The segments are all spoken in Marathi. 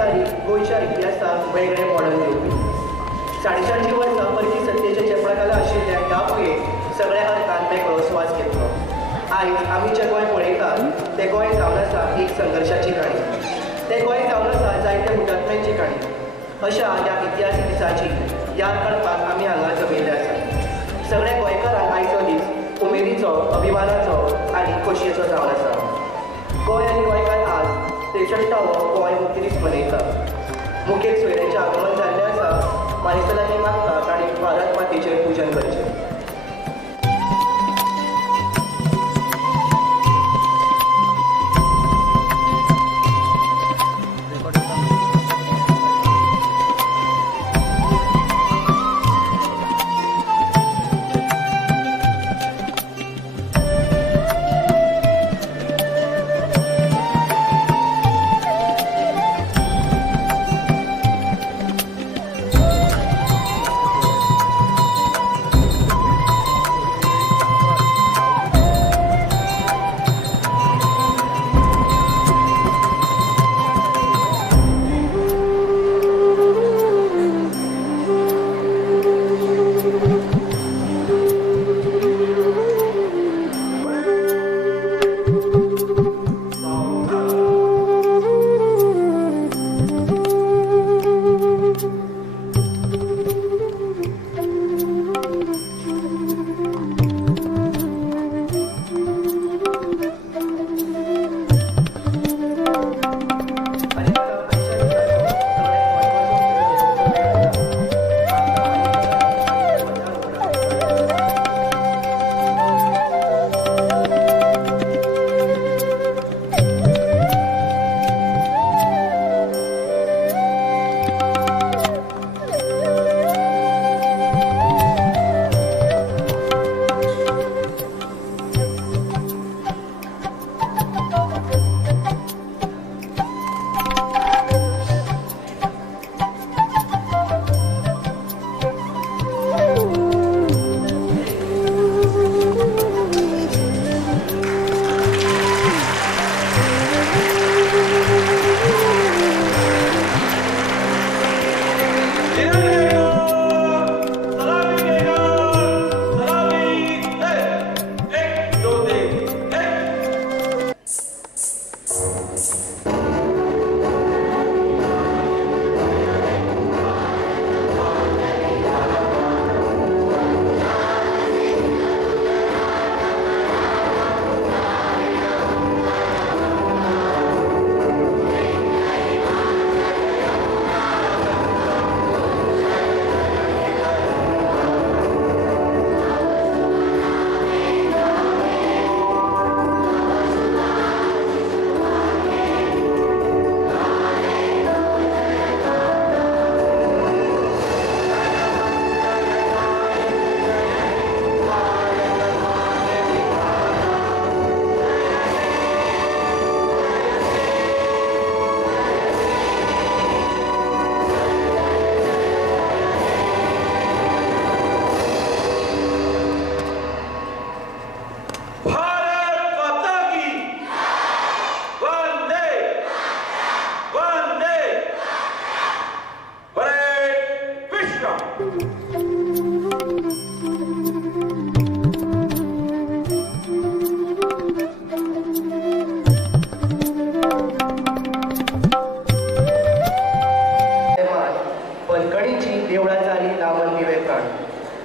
तारीख गोंयच्या इतिहासाक वेगळे मोडल दिवपी 450 वर्सां परकी सत्तेच्या चेपणाखाला आशिल्ल्या ह्या पिळेक सगळ्या अर्थान वेगळो स्वास घेतलो. आयज आमी जें गोंय पळयतात तें गोंय जावन आसा एक संघर्शाची काणी. तें गोंय जावन आसा जायत्या हुतात्म्यांची काणी. अशा ह्या इतिहास दिसाची याद करपाक आमी हांगा जमिल्ले आसा. सगळ्या गोंयकारांक आयचो दीस उमेदीचो, अभिमानाचो आनी खोशयेचो जावन आसा. गोंय आनी गोंयकार आज 63वो गोंय मुक्ती दीस मनयतात. मुखेल सोयऱ्यांचें आगमन जाल्लें आसा. मानेस्तरांनी मागतात आनी भारत मातेचें पुजन करचें.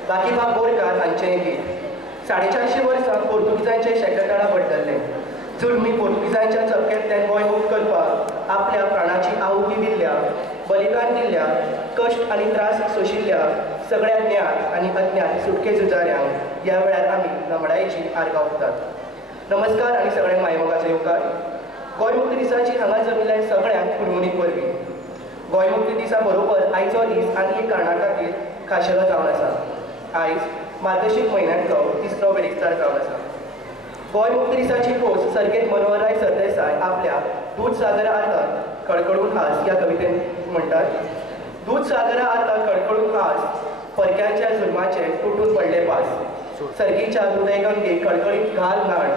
बाकीबाब बोरकार हांचें गीत 450 वर्सां पोर्तुगीजांचे शेकटाळा पडटले. जुल्मी पोर्तुगीजांच्या चपकेंतल्यान गोंय मुक्त करपाक आपल्या प्राणाची आहुती दिल्ल्या, बलिदान दिल्ल्या, कश्ट आनी त्रास सोशिल्ल्या सगळ्या ज्ञात आनी अज्ञात सुटके झुजाऱ्यांक ह्या वेळार आमी नमडायेची आर्गां ओंपतात. नमस्कार आनी सगळ्यांक मायमोगाचो येवकार. गोंय मुक्ती दिसाची हांगा जमिल्ल्या सगळ्यांक कुडमुनीक परबीं. गोंय मुक्ती दिसा बरोबर आयचो दीस आनी एक कारणां खातीर खाशेलो जावन आसा. आयज मार्गशीर म्हयन्यांतलो 3रो बेरेस्तार जावन आसा. गोंय मुक्ती दिसाची खोस सर्गेत मनोहरराय सरदेसाय आपल्या दूधसागरा आतां कळकळून आज ह्या कवितेन म्हणटात. दूधसागरा आतां कळकळून आज परक्यांच्या जुल्माचे तुटून पडले पास. सर्गीच्या हृदयगंगे कळकळीत घाल नाड.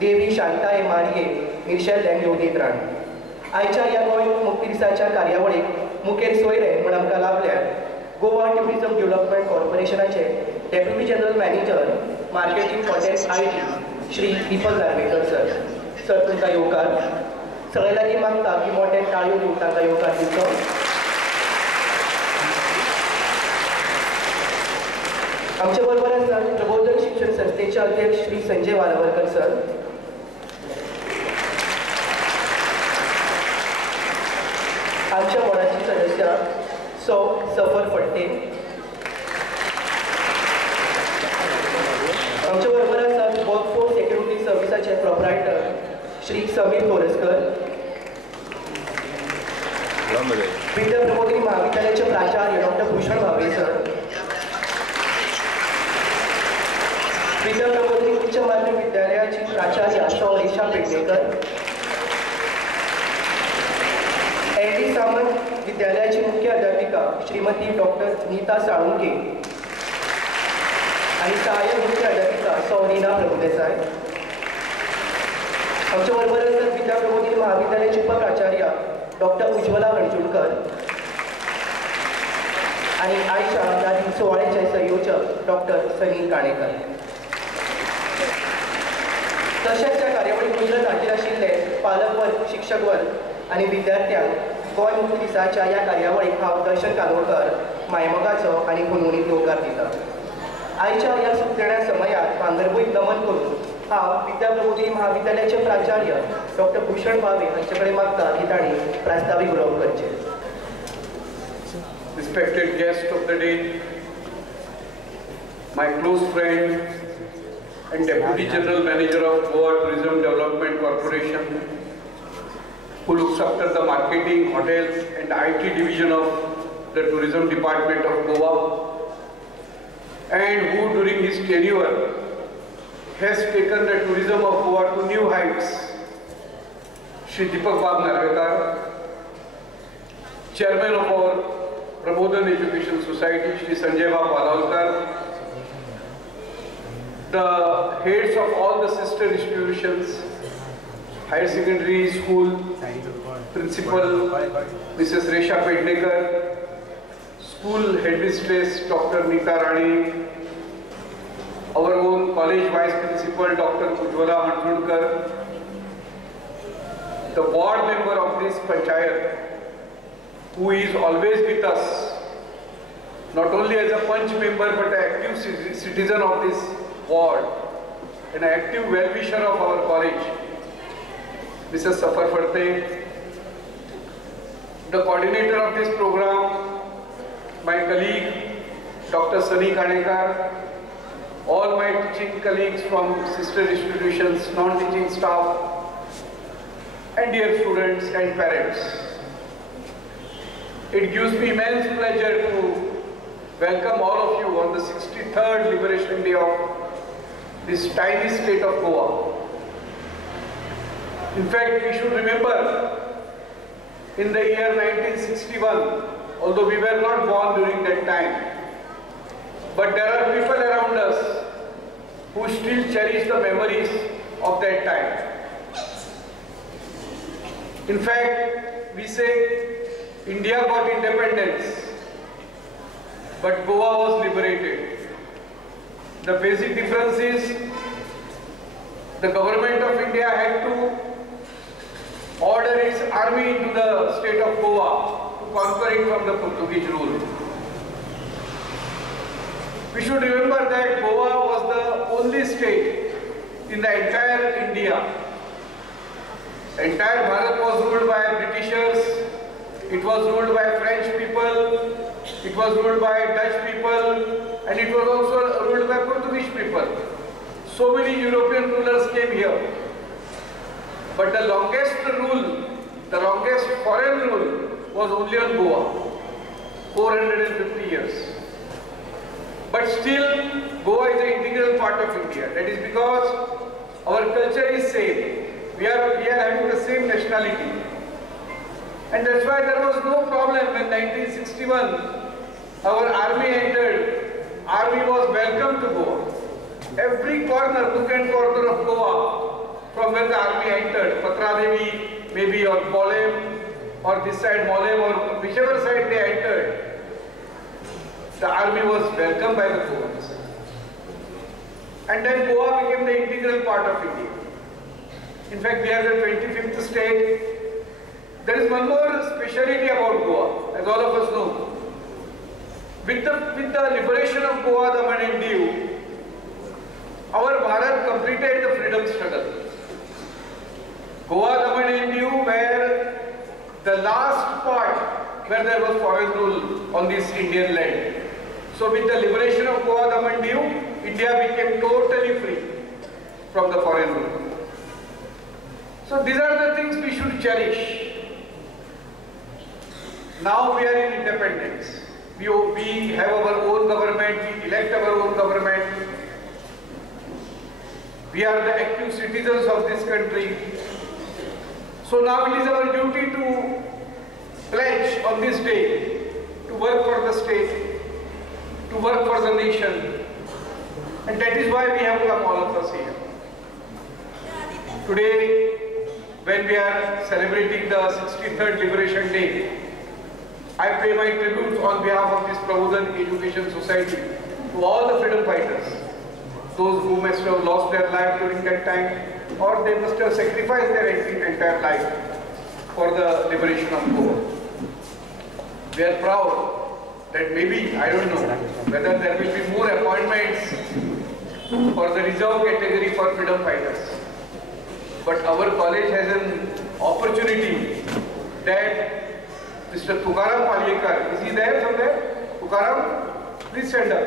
देवी शांताये मारये निर्शेल्ल्यांक येवदीत राण. आयच्या ह्या गोंय मुक्ती दिसाच्या कार्यावळीक मुखेल सोयरे म्हण आमकां लाभल्यात गोवा ट्युरिजम डेव्हलपमेंट कॉर्पोरेशनाचे deputy general manager marketing content IT Shri Deepak Narvekar sir तुमकां येवकार सगळे लागीं मागता की मोठे ताळयो दिवन तांकां येवकार दिवचो. आमचे बरोबर आसात प्रबोधन शिक्षण संस्थेचे अध्यक्ष श्री संजय वालावलकर सर. आमच्या बोर्डाची सदस्य सफर फडते. आमच्या बरोबर आसात वर्कफोर्स सिक्युरिटी सर्विसाचे प्रोप्रायटर श्री समीर तोरसकर. विद्या प्रबोधिनी महाविद्यालयाचे प्राचार्य डॉक्टर भूषण भावे सर. विद्या प्रबोधिनी उच्च माध्यमिक विद्यालयाची प्राचार्य सौ रेशा पेडणेकर. LD सामंत विद्यालयाची मुख्य अध्यापिका श्रीमती डॉक्टर नीता साळुंके आणि सहाय्यक मुख्य अध्यापिका सौ नीना प्रभुदेसाई. आमच्या बरोबर आसात विद्या प्रबोधिनी महाविद्यालयाची उपप्राचार्य डॉक्टर उज्ज्वला रणजुलकर आणि आयच्या ह्या सुवाळ्याचे संयोजक डॉक्टर सनी काणेकर. तशेंच त्या कार्यावळीक मुजरत हाजीर आशिल्ले पालक वर्ग शिक्षक वर्ग आणि विद्यार्थ्यांक गोंय मुक्ती दिसाच्या ह्या कार्यावळीक हांव दर्शन कालोळकर मायमोगाचो आनी पुनवणीक येवकार दिता. आयच्या ह्या सुखदिण्या समयात भांगरभूंयक नमन करून हांव विद्या प्रबोधिनी महाविद्यालयाचे प्राचार्य डॉक्टर भूषण भावे हांचे कडेन मागता की तांणी प्रास्ताविक उलोवप करचें. Respected guest of the day, my close friend and Deputy General Manager of Goa Tourism Development Corporation, who looks after the marketing, hotels and IT division of the tourism department of Goa, and who during his tenure has taken the tourism of Goa to new heights, Shri Deepak Narvekar, Chairman of our Prabodhan Education Society, Shri Sanjay Walalkar, the heads of all the sister institutions, higher secondary school principal Mrs. Resha Pednekar, school headmistress Dr. Nita Rani, our own college vice principal Dr. Ujjwala रणजुलकर, the ward member of this panchayat, who is always with us, not only as a punch member but an active citizen of this ward, an active well-wisher of our college, Mrs. Safar Farte, the coordinator of this program, my colleague Dr. Sani Kanekar, all my teaching colleagues from sister institutions, non-teaching staff, and dear students and parents. It gives me immense pleasure to welcome all of you on the 63rd Liberation Day of this tiny state of Goa. In fact, we should remember in the year 1961, although we were not born during that time, but there are people around us who still cherish the memories of that time. In fact, we say India got independence, but Goa was liberated. The basic difference is the government of India had to order its army into the state of Goa to conquer it from the Portuguese rule. We should remember that Goa was the only state in the entire India. The entire Bharat was ruled by Britishers, it was ruled by French people, it was ruled by Dutch people, and it was also ruled by Portuguese people. So many European rulers came here. But the longest rule, the longest foreign rule was only on Goa, 450 years. But still, Goa is an integral part of India. That is because our culture is same. We are having the same nationality. And that's why there was no problem when 1961 our army entered. Army was welcome to Goa. Every corner, nook and corner of Goa, from where the army entered, Patra Devi, maybe or Polem, or this side Molem, or whichever side they entered, the army was welcomed by the Goans. And then Goa became the integral part of India. In fact, we are the 25th state. There is one more speciality about Goa, as all of us know. With the liberation of Goa, Daman and Diu, our Bharat completed the freedom struggle. Goa, Daman and Diu were the last part where there was foreign rule on this Indian land. So with the liberation of Goa, Daman and Diu, India became totally free from the foreign rule. So these are the things we should cherish. Now we are in independence. We have our own government, we elect our own government. We are the active citizens of this country. So now it is our duty to pledge on this day to work for the state, to work for the nation. And that is why we have come, all of us here. Today, when we are celebrating the 63rd Liberation Day, I pay my tribute on behalf of this Prabodhan Education Society to all the freedom fighters, those who must have lost their life during that time, or they must have sacrificed their entire life for the liberation of Goa. We are proud that maybe, I don't know, whether there will be more appointments for the reserve category for freedom fighters. But our college has an opportunity that Mr. Tukaram Palyekar, is he there somewhere? Tukaram, please stand up.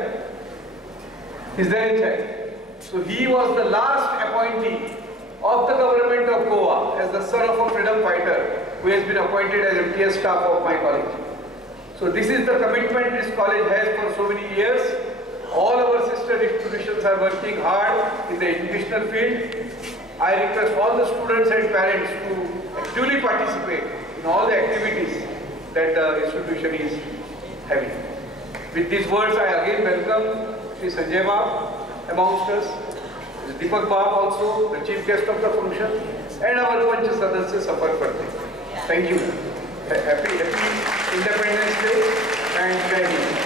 He's there inside. So he was the last appointee of the government of Goa as the son of a freedom fighter who has been appointed as MTS staff of my college. So this is the commitment this college has for so many years. All our sister institutions are working hard in the educational field. I request all the students and parents to actively participate in all the activities that the institution is having. With these words, I again welcome Shri Sanjay Bab amongst us, Deepak Bab also, the chief guest of the function, and our Panch Sadasya Safar Birthday. Thank you. Happy Independence Day and Jai Hind.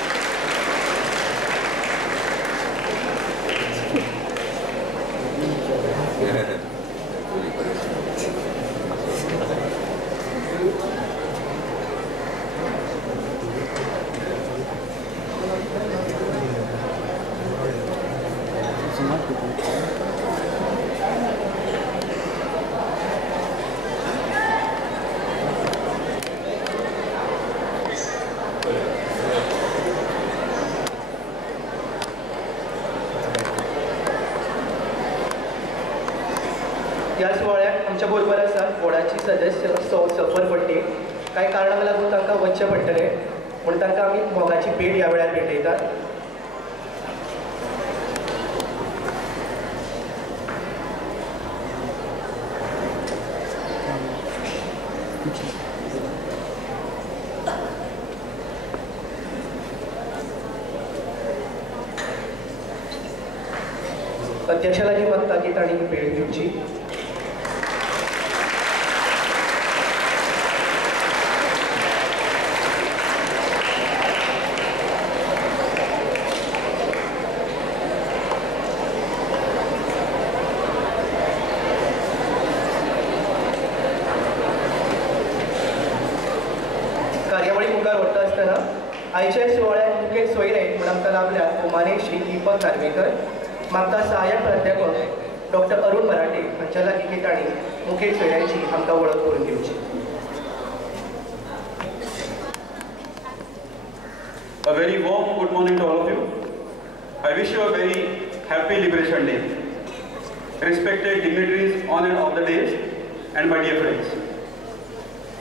या सोहळ्यात आमच्या बरोबर आसात बोर्डाची सदस्य सफर पट्टी. कांय कारणांक लागून तांकां वचचें पडटलें म्हूण तांकां आमी मोगाची भेट ह्या वेळार भेटयतात. अध्यक्षा लागीं मागता की तांणी भेट दिवची. कार्यावळी मुखार व्हरता आसतना आयच्या सुवाळ्याक मुखेल सोयरे म्हूण आमकां लाभल्यात ओमाने श्री दीपक नार्वेकर. मागता सहाय्यक प्राध्यापक डॉक्टर अरुण मराठे हांच्या लागीं की तांणी मुखेल सोयऱ्यांची आमकां वळख करून दिवची. A very warm good morning to all of you. I wish you a very happy Liberation Day. Respected dignitaries on and off the days, and my dear friends.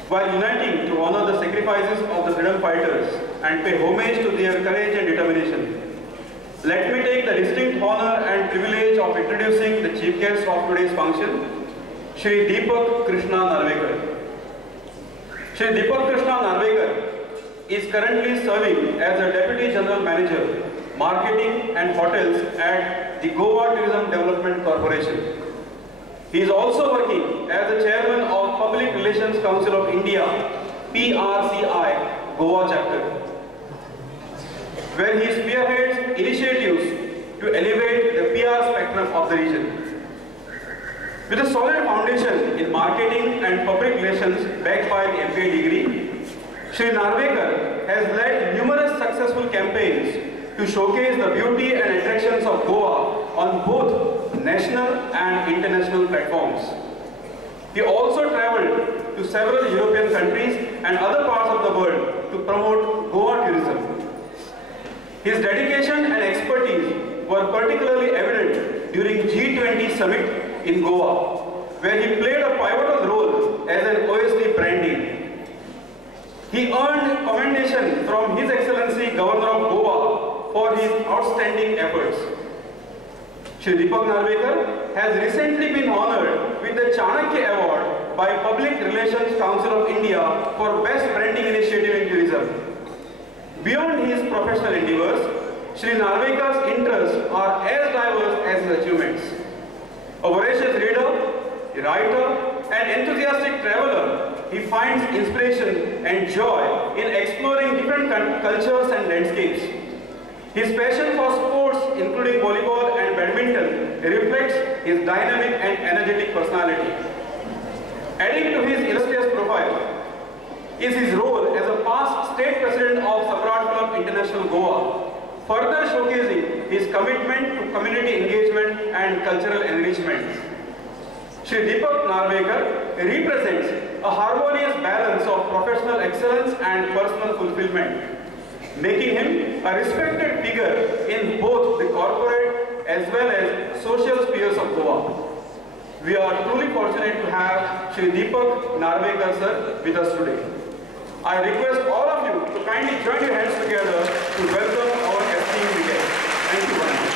While uniting to honor the sacrifices of the freedom fighters and pay homage to their courage and determination, let me take the distinct honor and privilege of introducing the chief guest of today's function, Shri Deepak Krishna Narvekar. Shri Deepak Krishna Narvekar is currently serving as a Deputy General Manager, Marketing and Hotels at the Goa Tourism Development Corporation. He is also working as the chairman of Public Relations Council of India, PRCI, Goa chapter, where he spearheads initiatives to elevate the PR spectrum of the region. With a solid foundation in marketing and public relations backed by the MBA degree, Shri Narvekar has led numerous successful campaigns to showcase the beauty and attractions of Goa on both national and international platforms. He also traveled to several European countries and other parts of the world to promote Goa tourism. His dedication and expertise were particularly evident during G20 summit in Goa, where he played a pivotal role as an OSD branding. He earned commendation from His Excellency Governor of Goa for his outstanding efforts. Shri Deepak Narvekar has recently been honored with the Chanakya Award by Public Relations Council of India for Best Branding Initiative in Tourism. Beyond his professional endeavors, Shri Narvekar's interests are as diverse as his achievements. A voracious reader, writer, and enthusiastic traveler, he finds inspiration and joy in exploring different cultures and landscapes. His passion for sports, including volleyball and badminton, reflects his dynamic and energetic personality. Adding to his illustrious profile is his role as a past state president of Samrat Club International Goa, further showcasing his commitment to community engagement and cultural enrichment. Shri Deepak Narvekar represents a harmonious balance of professional excellence and personal fulfillment, making him a respected figure in both the corporate as well as social spheres of Goa. We are truly fortunate to have Shri Deepak Narvekar sir with us today. I request all of you to kindly join your hands together to welcome our esteemed guest. Thank you very much.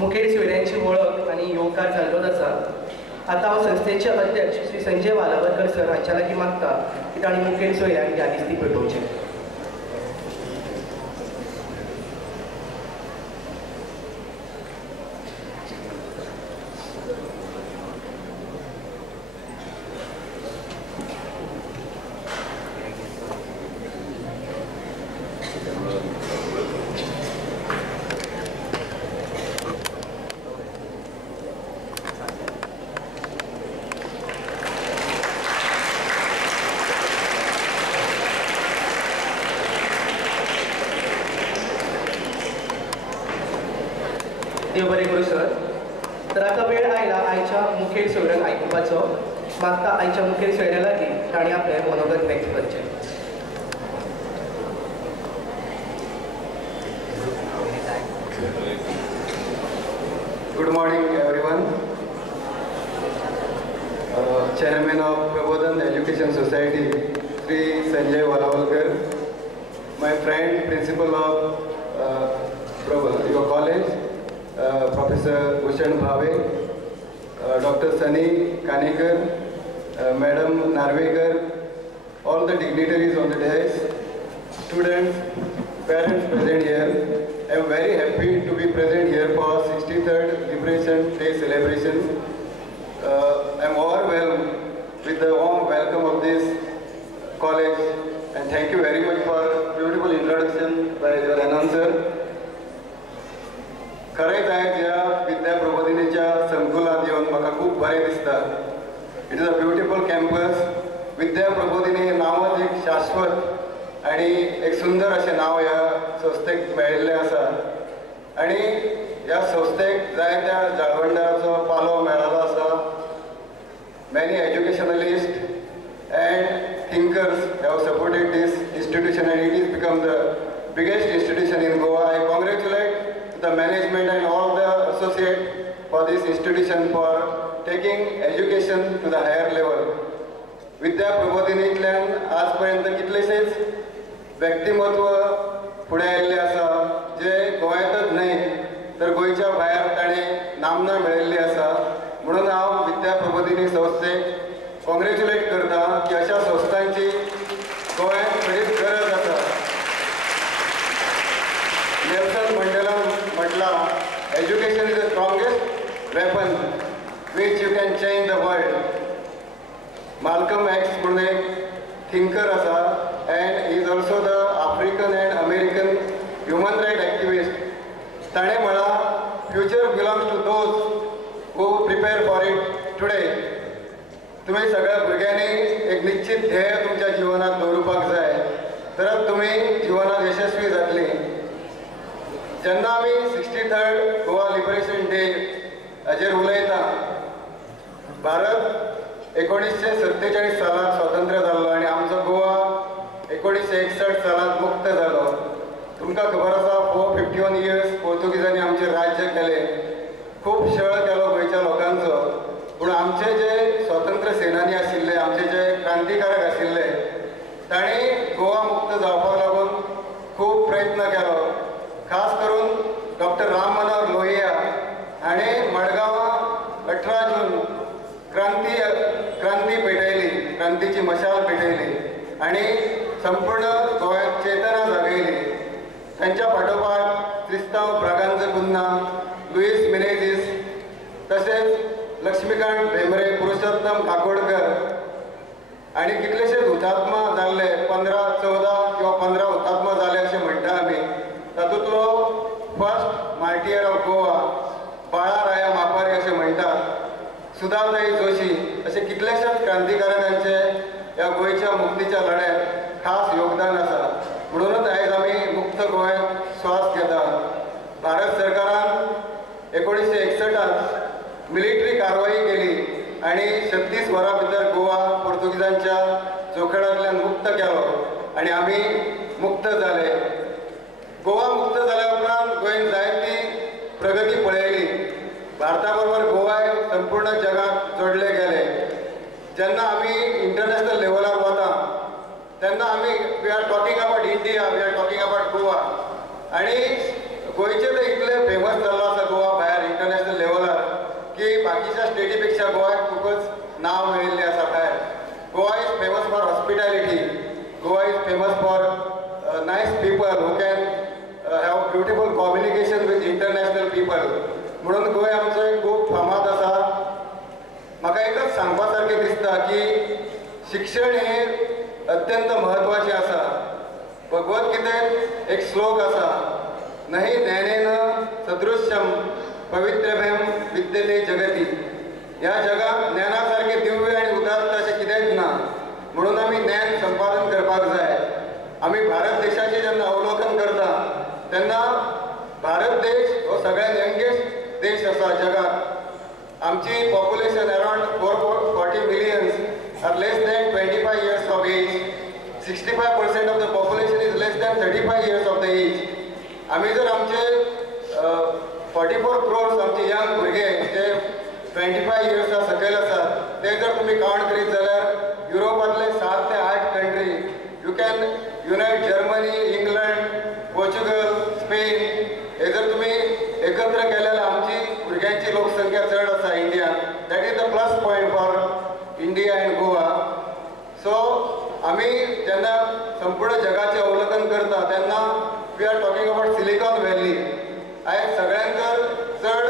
मुखेल सोयऱ्यांची ओळख आणि येवकार जाल्लोच आसा. आता हांव संस्थेचे अध्यक्ष श्री संजय वालावलकर सर हांच्या लागीं मागता की तांणी मुखेल सोयऱ्यांक ह्या दिसती पेटोवचें. देव बरें करूं सर. तर आतां वेळ आयला आयच्या मुखेल सोयऱ्यांक आयकुपाचो. मागता आयच्या मुखेल सोयऱ्या लागीं तांणी आपलें मनोगत व्यक्त करचें. Good morning everyone. Chairman of Prabodhan Education Society, Sri Sanjay Walavulkar, my friend, principal of your college, Professor Bhushan Bhave, Dr. Sunny Kanekar, Madam Narvekar, all the dignitaries on the dais, students, parents present here. I am very happy to be present here for 63rd Liberation Day celebration. I am overwhelmed with the warm welcome of this college, and thank you very much for beautiful introduction by your announcer. खरेंच आयज ह्या विद्या प्रबोधिनीच्या संकुलात येवन म्हाका खूब बरें दिसता. It is a beautiful campus. Vidya Prabodhini नांवच एक शाश्वत आनी एक सुंदर अशें नांव ह्या संस्थेक मेळिल्लें आसा. आनी ह्या संस्थेक जायत्या जाळवंडाचो पालो मेळ्ळो आसा. Many educationalist and thinkers have supported this institution, and it has become the biggest institution in Goa. I congratulate the management and all the associates for this institution for taking education to the higher level. विद्या प्रबोधिनींतल्यान आज पर्यंत कितलेशेच व्यक्तिमत्व फुडें आयिल्ले आसा जे गोंयांतच न्हय तर गोंयच्या भायर ताणें नामना मेळयल्ली आसा. म्हणून हांव विद्या प्रबोधिनी संस्थेक कॉंग्रॅच्युलेट करता की अशा संस्थांची गोंयांत खरीच गरज आसा. थिंकर आसा and he is also the African and American human right activist. ताणें म्हळां future belongs to those who prepare for it today. तुम्ही सगळ्या भुरग्यांनी एक निश्चित ध्येय तुमच्या जिवनात दवरुपाक जाय, तरच तुम्ही जिवनात यशस्वी जातली. जेन्ना आमी 63rd गोवा लिबरेशन डे हाजेर उलयता, भारत 1947 सालांत स्वतंत्र जाल्लो आनी आमचो गोवा 1961 सालांत मुक्त जालो. तुमकां खबर आसा 451 इयर्स पोर्तुगीजांनी आमचेर राज्य केलें, खूब छळ केलो गोंयच्या लोकांचो. पूण आमचे जे स्वतंत्र सेनानी आशिल्ले, आमचे जे क्रांतिकारक आशिल्ले, तांणी गोवा मुक्त जावपाक लागून खूब प्रयत्न केलो. खास करून डॉक्टर राम मनोहर लोहिया हाणें मडगांवां 18 जून क्रांती पेटयली, क्रांतीची मशाल पेटयली आनी संपूर्ण गोंयांत चेतना जागयली. तांच्या फाटोफाट क्रिस्तांव ब्रागांझ कुन्ना, लुईस मिनेझीस, तशेंच लक्ष्मीकांत भेंब्रे, पुरुषोत्तम काकोडकर आनी कितलेशेच हुतात्मा जाल्ले. 14 किंवा 15 हुतात्मा जाले अशें म्हणटा आमी. तातूंतलो first martyr of Goa Balaraya Mapari अशें म्हणटात. सुधाताई जोशी अशे कितलेशेच क्रांतिकारकांचे ह्या गोंयच्या मुक्तीच्या लढ्यात खास योगदान आसा. म्हणूनच आयज आमी मुक्त गोंयांत स्वास घेता. भारत सरकारान 1961 मिलिटरी कारवाई केली आनी 36 वरां भितर गोवा पोर्तुगीजांच्या जोखडांतल्यान मुक्त केलो आनी आमी मुक्त जाले. गोवा मुक्त जाल्या उपरांत गोंयन जायती प्रगती पळयली. भारता बरोबर गोवाय संपूर्ण जगाक जोडले गेले. जेन्ना आमी इंटरनॅशनल लेवलार वता तेन्ना आमी we are talking about India, we are talking about Goa. आनी गोंयचे ते इतले फेमस जाल्लो आसा गोवा भायर इंटरनॅशनल लेवलार की बाकीच्या स्टेटी पेक्षा गोंयाक खूबच नांव मेळिल्लें आसा भायर. Goa is famous for hospitality, Goa is famous for nice people who can have beautiful communication with international people. म्हणून गोंय आमचो एक खूब फामाद आसा. म्हाका एकच सांगपा सारकें दिसता की शिक्षण हें अत्यंत म्हत्वाचें आसा. भगवद्गीतेंत एक श्लोक आसा, नहि ज्ञानेन सदृश्यम पवित्रमेव विद्यते जगती. ह्या जगात ज्ञाना सारकें दिव्य आनी उदात्त अशें कितेंच ना. म्हणून आमी ज्ञान संपादन करपाक जाय. आमी भारत देशाचें जेन्ना अवलोकन करता तेन्ना भारत देश हो सगळ्यात यंगेस्ट देश आसा जगात. आमची population around 440 millions are less than 25 years of age. 65% of the population is less than 35 years of the age. आमी जर आमचे 44 crores आमचे यंग भुरगे जे 25 इयर्सा सकयल आसात ते जर तुमी कावंट करीत जाल्यार युरोपांतले 7 ते 8 country you can unite Germany, England, Portugal, Spain हे जर तुमी एकत्र केले जाल्यार आमची भुरग्यांची लोकसंख्या चड आसा इंडियान. That is the plus point for India and Goa. So आमी जेन्ना संपूर्ण जगाचें अवलोकन करता तेन्ना we are talking about Silicon Valley. आयज सगळ्यांत चड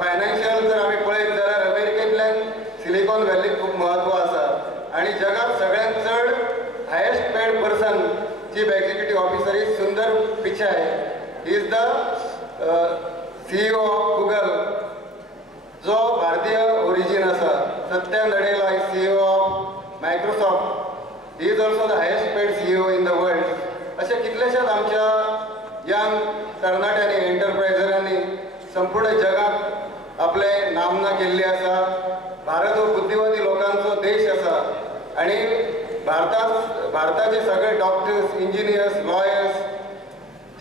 फायनान्शियल जर आमी पळयत जाल्यार अमेरिकेंतल्यान सिलिकॉन व्हॅलीक खूब म्हत्व आसा. आनी जगात सगळ्यांत चड highest paid person chief executive officer is Sundar Pichai. He is the CEO of Google, जो भारतीय ओरिजीन आसा. Satya Nadella is CEO of Microsoft. He is also the highest paid CEO in the world. अशे कितलेशेच आमच्या यंग तरणाट्यांनी एंटरप्रायझरांनी संपूर्ण जगात आपले नामना केल्ली आसा. भारत हो बुद्धिवादी लोकांचो देश आसा आनी भारताचे सगळे डॉक्टर्स, इंजिनियर्स, लॉयर्स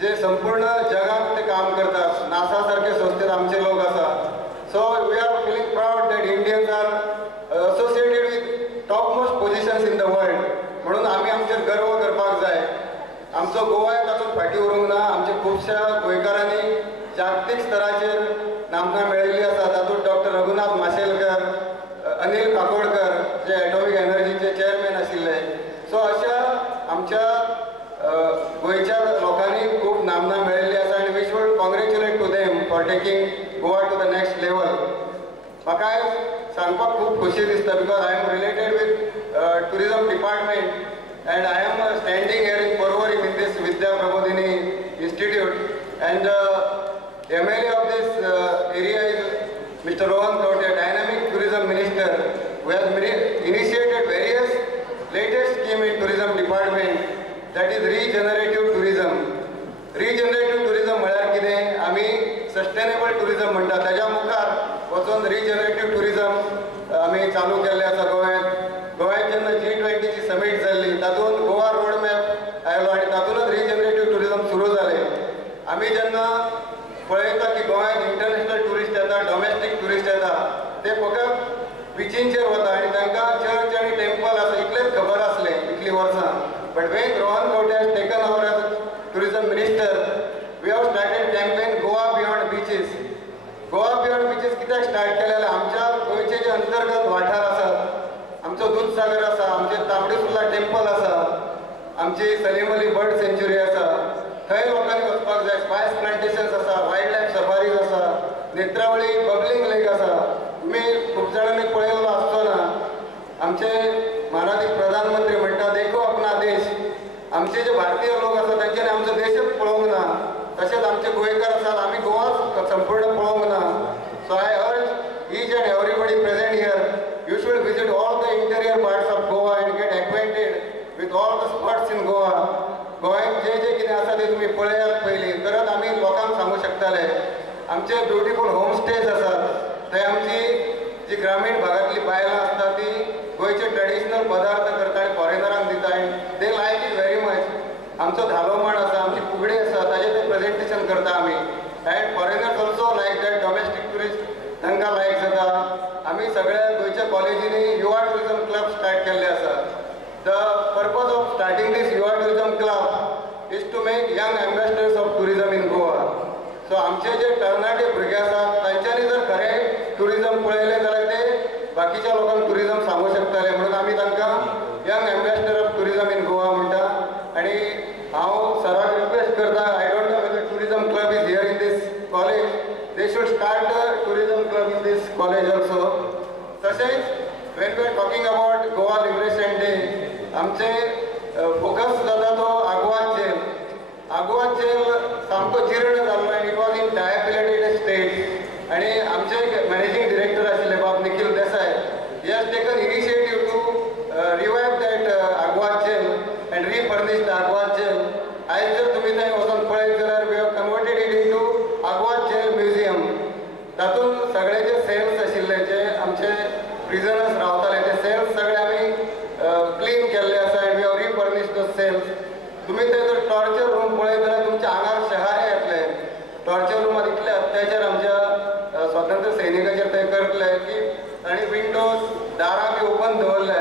जे संपूर्ण जगात ते काम करतात. नासा सारखे संस्थेत आमचे लोक आसा. So we are feeling proud that Indians are associated with top most positions in the world. म्हणून आमी आमचेर गर्व करपाक जाय. आमचो गोवाय तातूंत फाटीं उरूंक ना. आमच्या खुबश्या गोंयकारांनी जागतीक स्तराचेर नामना मेळयल्ली आसा. तातूंत डॉक्टर रघुनाथ माशेलकर, अनिल काकोडकर जे एटॉमिक एनर्जीचे चेअरमॅन आशिल्ले. सो अशा आमच्या गोंयच्या लोकांनी खूब नामना मेळयल्ली आसा आनी we should congratulate to them for taking Goa to the next level. म्हाका सांगपाक खूब खोशी दिसता because I am related with tourism department and I am standing here in Porvorim in this Vidya Prabodhini Institute, and MLA of this area is Mr. Rohan Kaute, Dynamic Tourism Minister, who has initiated various latest scheme in tourism department, that is regenerative tourism. Regenerative tourism म्हळ्यार कितें, आमी सस्टेनेबल टुरिजम म्हणटा ताज्या मुखार वचून रिजनरेटिव्ह टुरिजम आमी चालू केल्ले आसा गोंयांत. गोंयांत जेन्ना G20 ची समीट जाल्ली तातूंत गोवा रोड मॅप आयलो आनी तातूंतच रिजनरेटिव्ह टुरिजम सुरू जालें. आमी जेन्ना पळयता की गोंयांत इंटरनॅशनल टुरिस्ट येता, डोमेस्टीक टुरिस्ट येता, ते फकत बिचींचेर वता आनी तांकां चर्च आनी टेम्पल आसा इतलेंच खबर आसलें इतलीं वर्सां. But when Rohan Kaute has taken over as tourism minister, we have started campaign Goa Beyond Beaches. Goa beyond beaches कित्याक स्टार्ट केलेले, आमच्या गोंयचे जे अंतर्गत वाठार आसात, आमचो दूधसागर आसा, आमचे तांबडी सुर्ला टेम्पल आसा, आमची सलीम अली बर्ड सेंच्युरी आसा, थंय लोकांनी वचपाक जाय. स्पायस प्लांटेशन्स आसा, वायल्ड लायफ सफारीज आसा, नेत्रावळी बबलिंग लेक आसा. तुमी खूब जाणांनी पळयल्लो आसचो ना, आमचे माननीय प्रधानमंत्री म्हणटा देखो अपना देश. आमचे जे भारतीय लोक आसा तांच्यांनी आमचो देशच पळोवंक ना, तशेंच आमचे गोंयकार आसात आमी गोवाच संपूर्ण पळोवंक ना. सो आय अर्ज each and everybody present here, you should visit all the interior parts of Goa and get acquainted with all the spots in Goa. गोंयांत जे जे कितें आसा ते तुमी पळयात पयलीं, तरच आमी लोकांक सांगूं शकताले. आमचे ब्युटिफूल होम स्टेज आसात, थंय आमची जी ग्रामीण भागांतली बायलां आसता ती गोंयचे ट्रेडिशनल पदार्थ करता आनी फॉरेनरांक दिता, आनी दे लायक इट व्हेरी मच. आमचो धालो म्हण आसा, आमची फुगडी आसा, ताजें ते प्रेजेंटेशन करता आमी. And foreigners also like that, domestic tourist तांकां लायक जाता. आमी सगळ्या गोंयच्या कॉलेजींनी युवा टुरिजम क्लब स्टार्ट केल्ले आसा. The purpose of starting this Yuva tourism club is to make young ambassadors of tourism in Goa. So आमचे जे तरणाटे भुरगे आसात तांच्यांनी जर खरें टुरिजम पळयलें जाल्यार ते बाकीच्या लोकांक टुरिजम सांगूं शकताले, म्हणून आमी तांकां young ambassador of tourism in Goa म्हणटा. आनी हांव सराक रिक्वेस्ट करता, I don't know whether tourism club is here in this college, they should start a tourism club in this college also. तशेंच when we are talking about Goa liberation day, आमचे फोकस जाता तो आगोवाद जेल. आगोवाद जेल सामको जीर्ण जाल्लो आनी इट वॉज इन डायफिलेटेड स्टेट. आनी आमचे मॅनेजिंग डिरेक्टर आशिल्ले बाब निखिल देसाय, he has taken initiative to revive that Agwad jail and refurnish the Agwad jail. आयज जर तुमी थंय वचून पळयत जाल्यार we have converted it into Agwad jail museum. तातूंत सगळे जे सेल्स आशिल्ले, जे आमचे प्रिजनर्स रावताले, ते सेल्स सगळे आमी क्लीन केल्ले आसा and we have refurnished those cells. तुमी थंय जर टॉर्चर रूम पळयत जाल्यार तुमच्या आंगार शहारे येतले. टॉर्चर रूमात इतले अत्याचार आमच्या स्वातंत्र्य सैनिकाचेर थंय करतले की तांणी विंडोज दारां बी ओपन दवरले.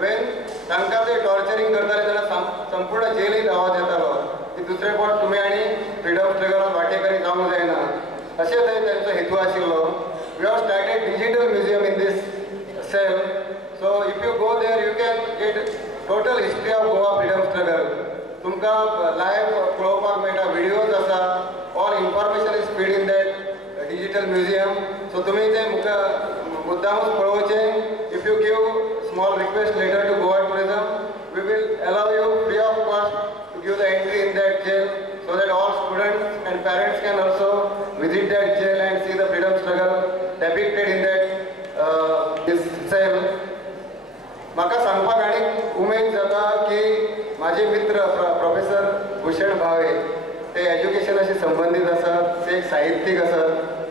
वेन तांकां ते टॉर्चरींग करताले जाल्यार संपूर्ण जेलींत आवाज येतालो की दुसरे फावट तुमी आनी फ्रिडम स्ट्रगलांत वांटेकरी जावंक जायना, अशें थंय तांचो हेतू आशिल्लो. We have started digital museum in this cell. So if you go there you can get total history of Goa freedom struggle. तुमकां लायव्ह पळोवपाक मेळटा, व्हिडियोज आसा, all information is feed in that digital museum. So तुमी ते मुद्दामूच पळोवचें. If you give small request letter to Goa Tourism, we will allow you free of cost to give the entry in that jail so that all students and parents can also visit that jail and see the freedom struggle depicted in that this cell. म्हाका सांगपाक आनी उमेद जाता की माझे मित्र प्रोफेसर भूषण भावे ते एज्युकेशनाशी संबंधित आसात, ते एक साहित्यीक आसात.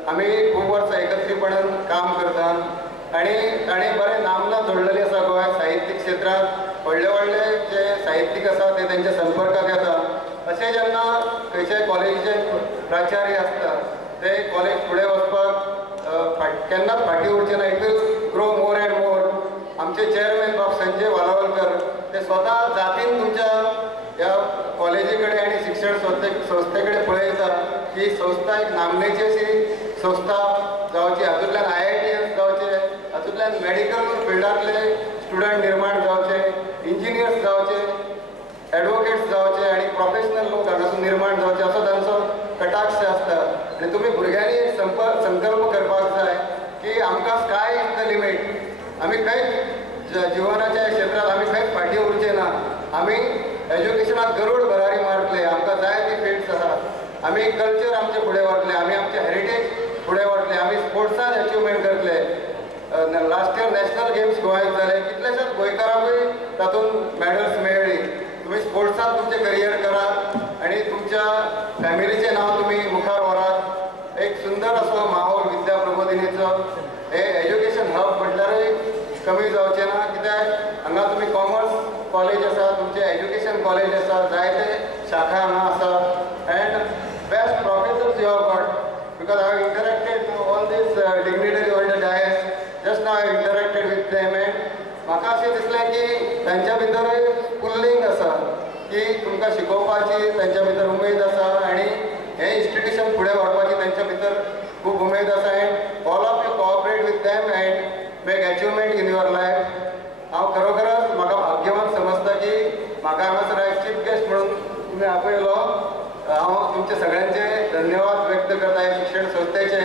आमी खूब वर्सां एकत्रीतपणान काम करतात आनी ताणें बरें नामना जोडलेली आसा गोंयांत साहित्यीक क्षेत्रांत. व्हडले व्हडले जे साहित्यीक आसा ते तेंच्या संपर्काक येता. अशें जेन्ना खंयच्याय कॉलेजीचे प्राचार्य आसता ते कॉलेज फुडें वचपाक केन्नाच फाटीं उरचें ना. It will grow more and more. आमचे चेअरमॅन बाब संजय वालावलकर ते स्वता जातीन तुमच्या ह्या कॉलेजी कडेन आनी शिक्षण संस्थे कडेन पळयता की संस्था एक नामनेची अशी संस्था जावची, हातूंतल्यान IITs जावचे, हातूंतल्यान मेडिकल फिल्डांतले स्टुडंट निर्माण जावचे, इंजिनियर्स जावचे, एडवोकेट्स जावचे आनी प्रोफेशनल लोक हांगासून निर्माण जावचे, असो तांचो कटाक्ष आसता. आनी तुमी भुरग्यांनी एक संकल्प करपाक जाय की आमकां स्काय इज द लिमीट. आमी खंयच जिवनाच्या क्षेत्रांत आमी खंयच फाटीं उरचे ना. आमी एज्युकेशनाक गरुड भरारी मारतले, आमकां जाय ती फिल्ड्स आसात, आमी कल्चर आमचे फुडें व्हरतले, आमी आमचे हेरिटेज फुडें व्हरतले, आमी स्पोर्ट्सान अचिवमेंट करतले. लास्ट इयर नॅशनल गेम्स गोंयांत जाले, कितलेशेच गोंयकारांकूय तातूंत मेडल्स मेळ्ळी. तुम्ही स्पोर्ट्सांत तुमचें करियर करात आनी तुमच्या फॅमिलीचें नांव तुमी मुखार व्हरात. एक सुंदर असो माहोल विद्या प्रबोधिनीचो. हे एज्युकेशन हब म्हटल्यारूय कमी जावचें ना, कित्याक हांगा तुमी कॉमर्स कॉलेज आसा, तुमचें एज्युकेशन कॉलेज आसा, जायते शाखा हांगा आसा and best professors you have got. Because हांव interacted all these dignitaries on the dais, just now हांव इंटरेक्टेड विथ देम एंड म्हाका अशें दिसलें की तांच्या भितरूय पुल्लिंग आसा, की तुमकां शिकोवपाची तांच्या भितर उमेद आसा आनी हें इंस्टिट्यूशन फुडें व्हरपाची तांच्या भितर खूब उमेद आसा end all of you cooperate with them end make achievement in your life. हांव खरोखरच म्हाका भाग्यवान समजता की म्हाका हांगासर आयज चीफ गेस्ट म्हणून तुमी आपयलो. हांव तुमचे सगळ्यांचे धन्यवाद व्यक्त करता ह्या शिक्षण संस्थेचे.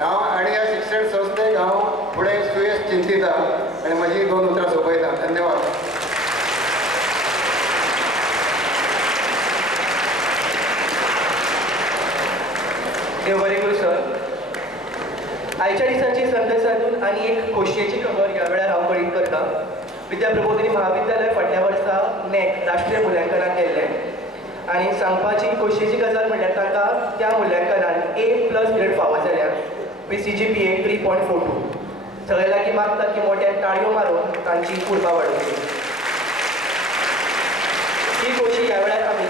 हांव आनी ह्या शिक्षण संस्थेक हांव फुडें सुयेश चिंतिता आनी म्हजी 2 उतरां सोंपयता. धन्यवाद. देव बरें करूं सर. आयच्या दिसाची संदेशातून आनी एक खोशयेची खबर ह्या वेळार हांव कळीत करता. विद्या प्रबोधिनी महाविद्यालय फाटल्या वर्सा नॅक राष्ट्रीय मुल्यांकनाक गेल्लें आनी सांगपाची खोशयेची गजाल म्हणल्यार तांकां त्या मुल्यांकनान A+ ग्रेड फावो जाल्या विथ CGPA 3.42. सगळे लागीं मागता की मोठ्यान ताळयो मारून तांची कुर्बा वाडोवची. ही खोशी ह्या वेळार आमी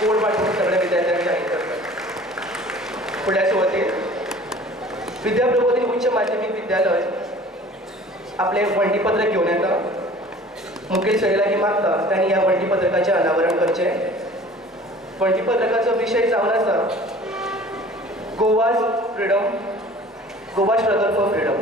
गोड वांटून सगळ्या विद्यार्थ्यांक जाहीर करतात. फुडल्या सुवातेर विद्या प्रबोधिनी उच्च माध्यमीक विद्यालय आपले वंटीपत्रक घेवन येता. मुखेल सगळे लागीं मागता तांणी ह्या वंटीपत्रकाचें अनावरण करचें. वंटीपत्रकाचो विशय जावन आसा गोवा स्ट्रगल फॉर फ्रीडम.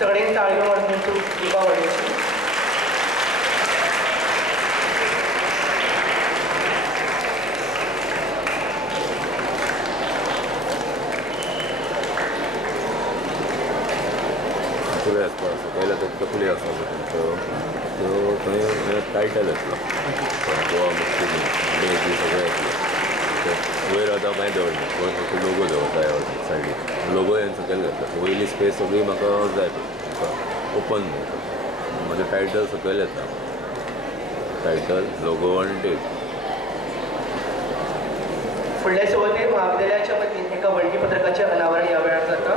सगळ्यांनी ताळयो मारून तुका वाडोवची. फुले आसता सकयल तो फुले आसा तो थंय टायटल आसलो गोवा मुस्लिम डे बी सगळें आसलें. वयर आतां कांय दवरना, वयर फक्त लोगो दवरता ह्या सायडीक. लोगो हांवें सकयल घातला. वयली स्पेस सगळी म्हाका जाय ओपन म्हजें टायटल सकयल येता. टायटल लोगो आनी डेट. फुडल्या सुवातेर महाविद्यालयाच्या वतीन एका वंटीपत्रकाचें अनावरण ह्या वेळार जाता.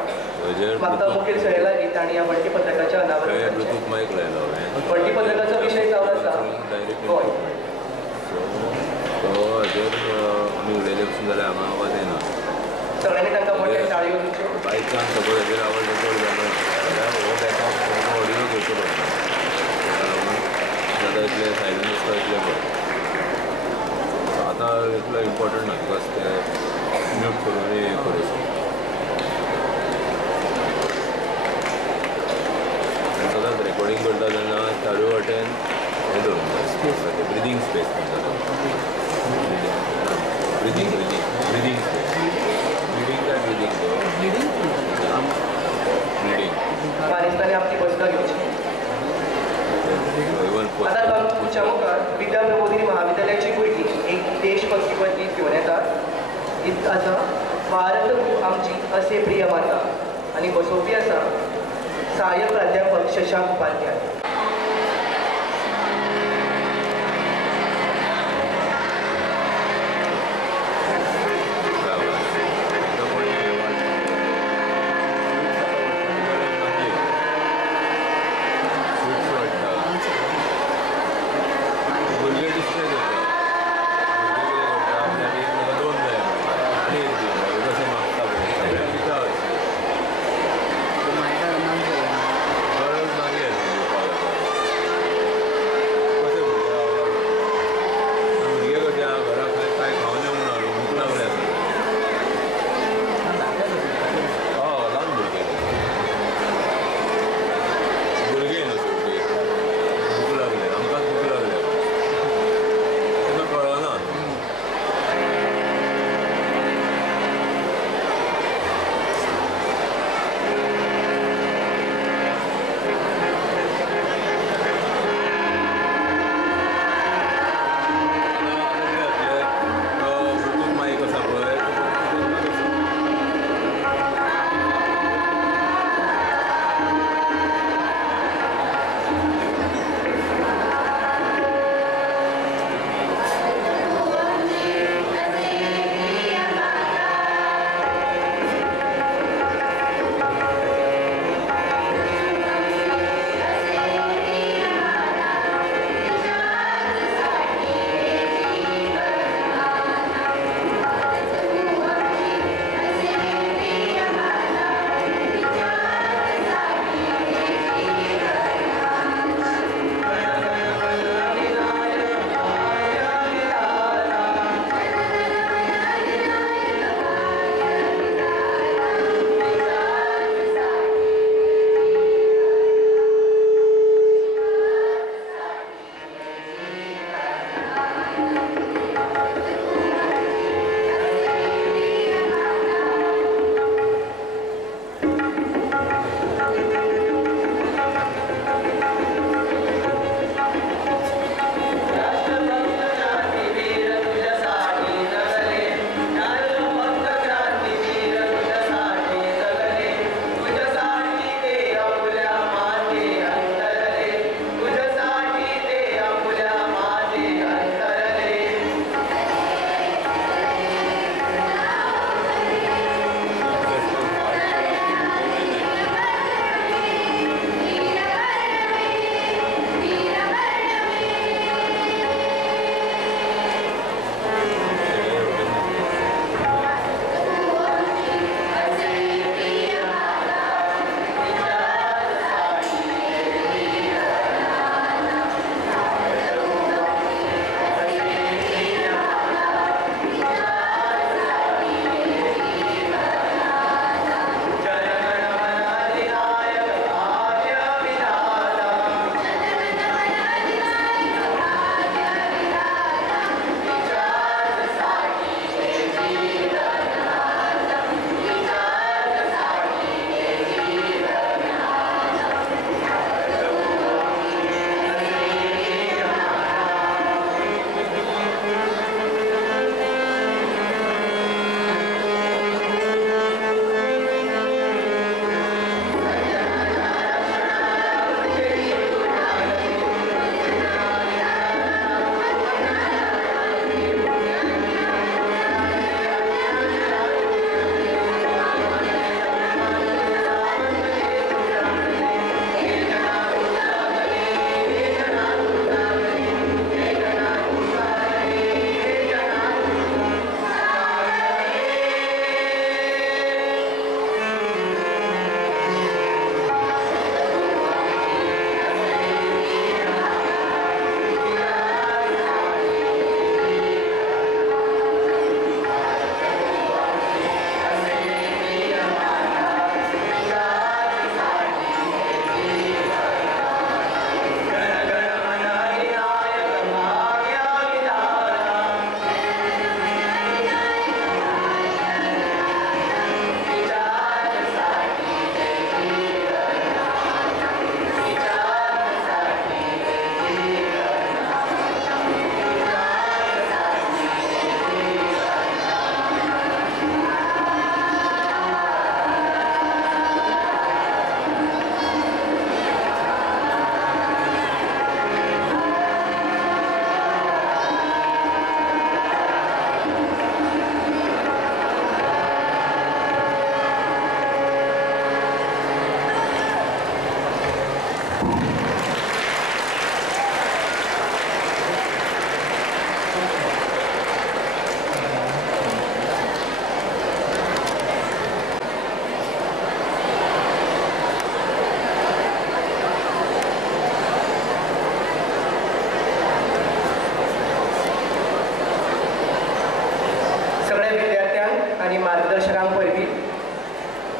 म्हाका मुखेल सगळे लागीं तांणी ह्या वंटीपत्रकाचें अनावरण ब्लूटूथ मायक लायलो हांवें. वंटीपत्रकाचो विशय जावन आसा गोंय. तो हाजेर आमी उलयले पसून जाल्यार हांगा आवाज येना. सगळ्यांनी तांकां मोठ्या ताळयो दिवच्यो. बायकान सपोज हाजेर आवाज रेकॉर्ड जालो जाल्यार हो बॅकअप ऑडियो घेवचो पडटा. जाता इतलें सायलेंट आसता इतलें बरें. आतां इतलो इम्पॉर्टंट ना बिकॉज ते म्यूट करून हें करूं. सदांच रेकॉर्डिंग करता तेन्ना चारूय वाटेन हें दवरूंक जाय स्पेस ब्रिदींग स्पेस म्हणटा ब्रिदींग स्पेस. ब्रिदींग काय ब्रिदींग मानेस्तांनी आपली बसका घेवची. आतां तुमच्या मुखार विद्या प्रबोधिनी महाविद्यालयाची भुरगीं एक देशभक्तीपर गीत घेवन येतात. गीत आसा भारत तूं आमची असे प्रिय माता आनी बसोवपी आसा सहाय्यक प्राध्यापक शशांक उपाध्याय.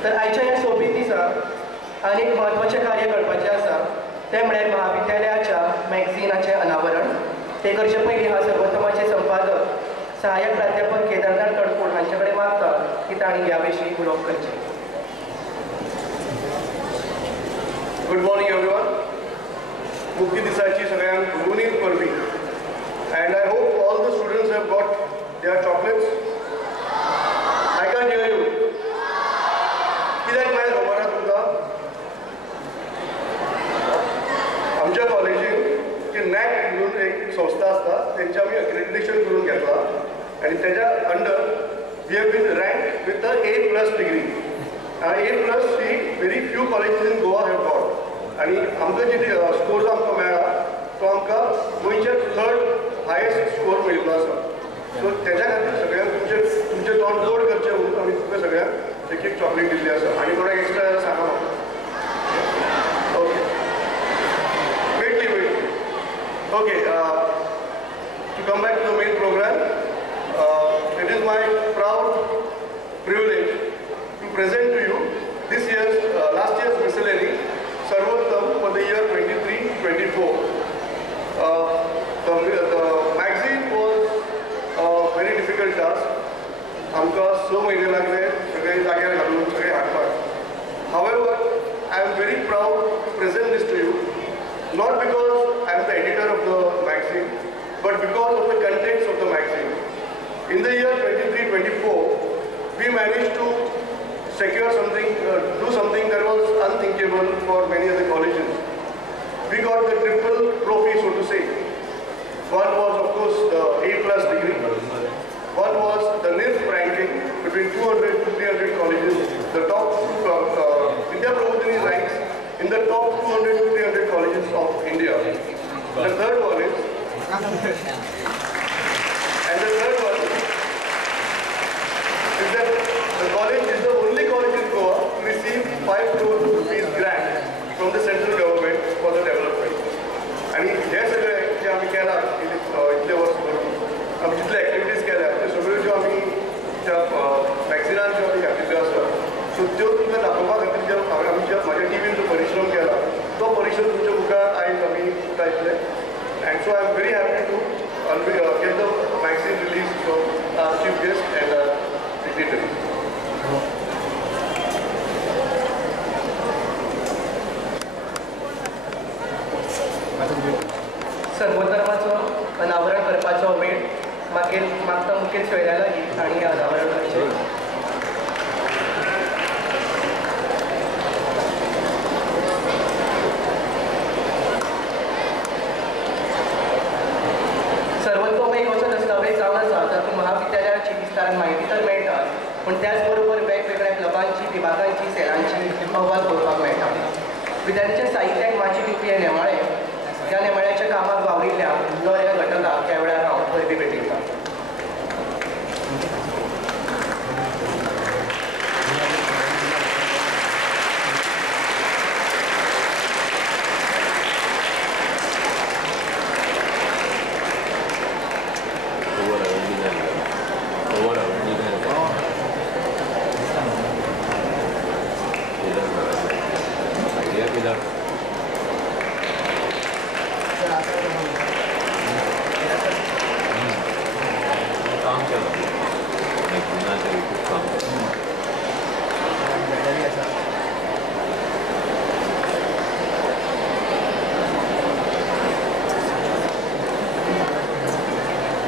तर आयच्या ह्या सोबीत दिसा आनीक म्हत्वाचें कार्य करपाचें आसा तें म्हळ्यार महाविद्यालयाच्या मॅगझिनाचें अनावरण. ते करचे पयलीं हांव सर्वोत्तमाचे संपादक सहाय्यक प्राध्यापक केदारनाथ तडफोड हांचे कडेन मागता की तांणी ह्या विशीं उलोवप करचें. Good morning everyone. मुक्ती दिसाची सगळ्यांक गुणगुणीत परबी. And I hope all the students have got their chocolates. I can't hear you. कित्याक म्हळ्यार खबर आसा तुमकां? आमच्या कॉलेजीन नॅक म्हणून एक संस्था आसता, तेंचे आमी अक्रेडिटेशन करून घेतला आनी तेच्या under we have been rank with the A+ degree. A+ ही very few colleges in Goa have got. आनी आमकां जे स्कोर्स आमकां मेळ्ळा तो आमकां गोंयचे 3rd हायेस्ट स्कोर मेळिल्लो आसा. सो तेच्या खातीर सगळ्यांक तुमचे तोंड जोड करचें म्हणून आमी तुमकां सगळ्यांक एक चॉकलेट दिल्ली आसा. आनी कोणाक एक्स्ट्रा जाल्यार सांगा म्हाका. ओके, मेळटली. Okay, to come back to the main program, it is my proud privilege to present to you this year's last year's miscellany Sarvottam for the year 23-24. The magazine was a very difficult task. आमकां 6 म्हयने लागले सगळे जाग्यार घालून सगळे हाडपाक. However, I am very proud to present this to you, not because I am the editor of the magazine, but because of the contents of the magazine. In the year 23-24, we managed to secure something, do something that was unthinkable for many other colleges. We got the triple trophy, so to say. One was, of course, the A+ degree. One was the NIRF ranking between 200 to 300 colleges. The top Vidya Prabodhini ranks in the top 200 to 300 colleges of India. The third one is, that the college is the only college in Goa to receive 5 crore rupees grant from the central government for the development. आणि हे सगळे जे आम्ही केला इतले वर्स करून आमी जितले एक्टिविटीज केल्या ते सगळ्यो ज्यो आमी त्या मॅगझिनान ज्यो आमी घातिल्ल्यो आसा सो त्यो तुमकां दाखोवपा खातीर जे आमी म्हाज्या टिमीन जो परिश्रम केला तो परिश्रम तुमच्या मुखार आयज आमी दाखयतले. And so I am very happy to get the magazine released from our chief guest and our dignitary. सर्वोत्तमाचो अनावरण करपाचो वेळ मागता मुखेल सोयऱ्या लागीं तांणी अनावरण करचें. सर्वोत्तम एक असो दस्तावेज जावन आसा तातूंत महाविद्यालयाची विस्तारान म्हायती तर मेळटा, पूण त्याच बरोबर वेगवेगळ्या क्लबांची, विभागांची, सेलांची अहवाल पळोवपाक मेळटा. विद्यार्थ्यांच्या साहित्याक माझी लिपी हे नेमाळे ह्या नेमाळ्याच्या कामाक वावरिल्ल्या दर ह्या घटकाक त्या वेळार हांव परबी भेटयता.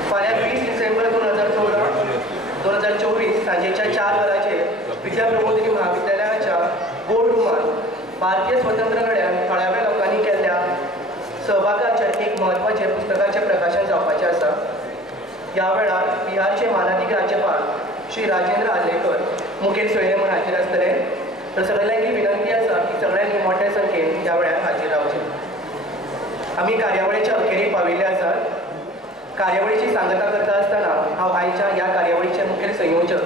फाल्यां 20 डिसेंबर 2024 सांजेच्या 4 वरांचेर विद्या प्रबोधिनी महाविद्यालयाच्या बोर्ड रुमांत भारतीय स्वतंत्र लढ्यात थळाव्या लोकांनी केल्ल्या सहभागाचे एक म्हत्वाचे पुस्तकाचे प्रकाशन जावपाचें आसा. ह्या वेळार बिहारचे मानाधीक राज्यपाल श्री राजेंद्र आर्लेकर मुखेल सोयरे म्हूण हाजीर आसतले. तर सगळ्यांकी विनंती आसा की सगळ्यांनी मोठ्या संख्येन ह्या वेळार हाजीर रावचें. आमी कार्यावळीच्या अखेरेक पाविल्ले आसात. कार्यावळीची सांगता करता आसतना हांव आयच्या ह्या कार्यावळीचे मुखेल संयोजक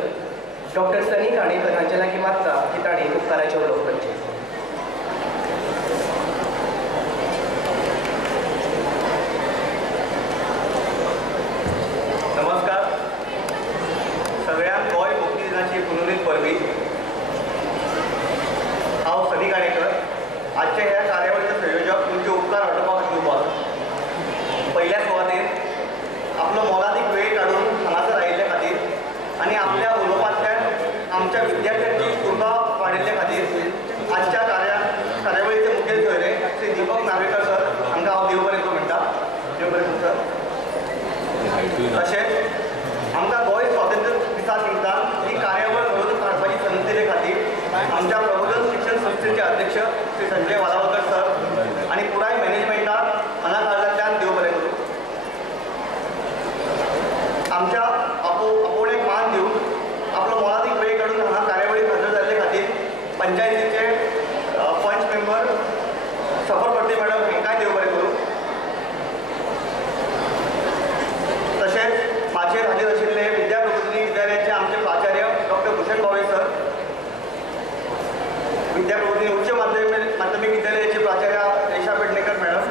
डॉक्टर सनी काणेकर हांचे लागीं मागता की तांणी उपकाराचे उलोवप करचें. नमस्कार. सगळ्यांक गोंय मुक्ती दिनाची पुनरीत परबी. हायटूय ना तशेंच आमकां गोंय स्वातंत्र्य दिसा निमतान ही कार्यावळ घडोवन हाडपाची संधी दिले खातीर आमच्या प्रबोधन शिक्षण संस्थेचे अध्यक्ष श्री संजय वालावकर सर आणि पुराय मॅनेजमेंटाक अनाकाळांतल्यान देव बरें करूं. आमच्या आपोवणेक मान दिवन आपलो मोलादीक वेळ काडून हांगा कार्यावळीक हजर जाल्ले खातीर पंचायतीचे पंच मेंबर सफरवर्ती मॅडम हेंकाय देव बरें करूं. तशेंच माचेर हाजीर आशिल्ले विद्या प्रबोधिनी विद्यालयाचे आमचे प्राचार्य डॉक्टर भूषण भावे सर, विद्या प्रबोधिनी उच्च माध्यमिक विद्यालयाचे प्राचार्य रेशा पेडणेकर मॅडम,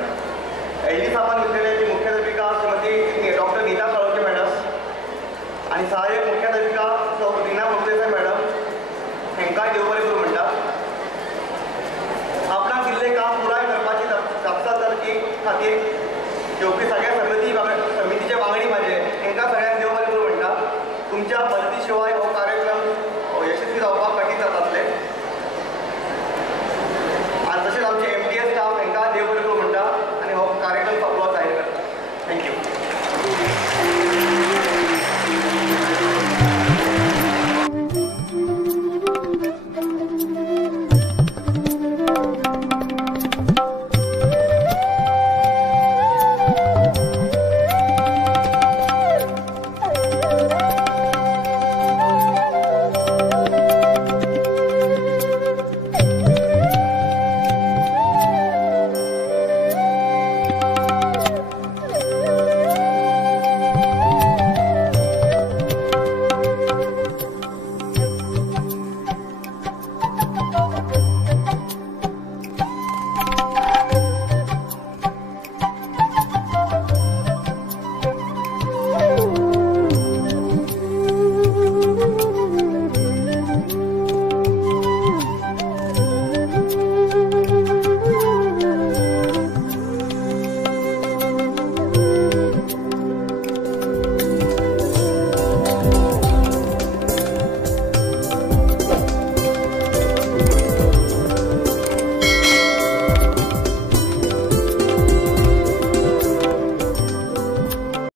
एल.डी. सामंत विद्यालयाची मुख्याध्यापिका श्रीमती डॉक्टर नीता काळोखे मॅडम आणि सहाय्यक मुख्याध्यापिका सौ रीना बोगदेसाय मॅडम हेंकाय देव बरें करूं म्हणटात. आपणाक दिल्लें काम पुराय करपाची जबाबदारी खातीर जेवपी